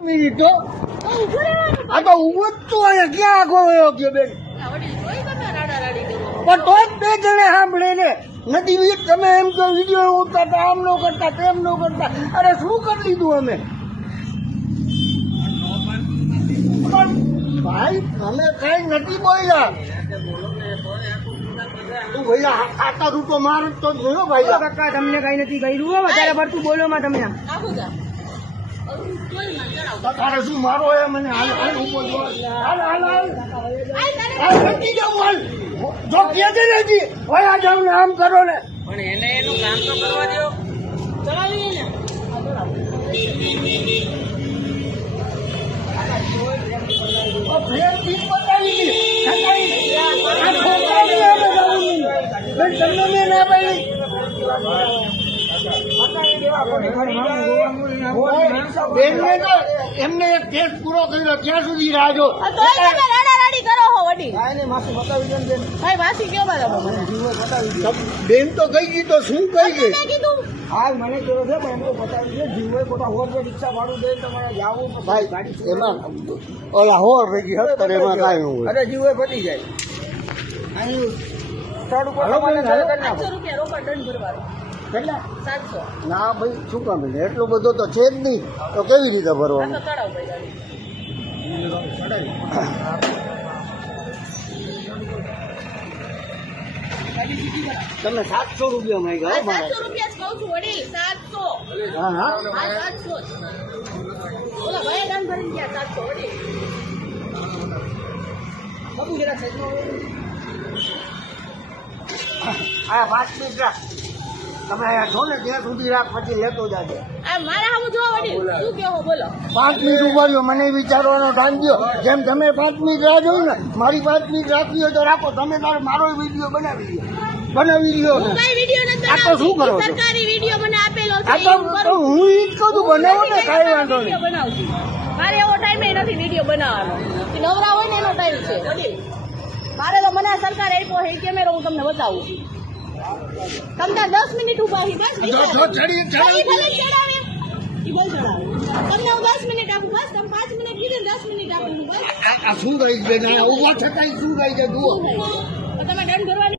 minute આ તો ઉભો જ તું અહીંયા ક્યાં આગો ગયો ગયો બેન પણ તો જ બે જણે સાંભળે ને નથી તમે એમ કહો વિડીયો ઉતારતા આમ નો કરતા તેમ નો કરતા અરે શું કરી લીધું અમે ભાઈ અમે કઈ નથી બોલ્યા તું ભૈયા ખાતા રૂપો માર તો જોયો ભાઈ કાકા તમને કઈ નથી કર્યું વધારે પડતું બોલો માં તમે તારે શું મારો એ મને હાલ હાલ ઉભો હાલ હાલ હાલ નથી જાઉં હાલ જો કે છે ને જી વયા જાવ ને આમ કરો ને પણ એને એનું કામ તો કરવા દો ચલાવીએ ને ફ્રેમ પીસ બતાવી તમને મેં ના પાડી બેનને તો એમને એક કેસ પૂરો કર્યો ત્યાં સુધી રાહ જો બેન તો કઈ ગઈ તો શું કઈ ગઈ હા મને કહ્યું છે પણ એમ તો બતાવી દે જીવો ખોટા હોર રિક્ષા ભાડું દે તમારે જાવું ભાઈ એમાં ઓલા હોર રહી ગઈ હતા એમાં કાંઈ હોય અરે જીવો પતી જાય અહીં 100 રૂપિયા કેટલા 700 ના ભાઈ શું કામ એટલો બધો તો છે જ નહીં તો કેવી રીતે ભરવાનું તમે 700 રૂપિયા માંગ્યા મારા 700 રૂપિયા જ કહું છું વડીલ 700 હા હા 700 ઓલા ભાઈ દાન ભરી ગયા 700 વડીલ બાબુ જરા સાઈડમાં આ 5 મિનિટ રાખ તમે અહીંયા છો ને ત્યાં સુધી રાખ પછી લેતો જાજે આ મારા હામું જો વડીલ શું કેવો બોલો 5 મિનિટ ઉભા રહ્યો મને વિચારવાનો ટાઈમ દો જેમ તમે 5 મિનિટ રાહ જોઈ ને મારી 5 મિનિટ રાખવી હોય તો રાખો તમે તારે મારો વિડીયો બનાવી દો કઈ વિડિયો નથી આ તો શું કરો છો સરકારી વિડિયો મને આપેલો છે આ તો હું ઈ જ કહું છું બનાવો ને કાંઈ વાંધો નહીં બનાવજો મારે એવો ટાઈમ નથી વિડિયો બનાવવાનો નવરા હોય ને એનો ટાઈમ છે વડીલ મારે તો મને સરકાર આપ્યો છે કેમેરો હું તમને બતાવું છું તમને 10 મિનિટ ઉભા રહી બસ તમને હું 10 મિનિટ આપું બસ તમે 5 મિનિટ કીધું 10 મિનિટ આપું બસ આ શું રહી બેન ઉભા થતા શું રહી છે જુઓ તમે દંડ ભરવાની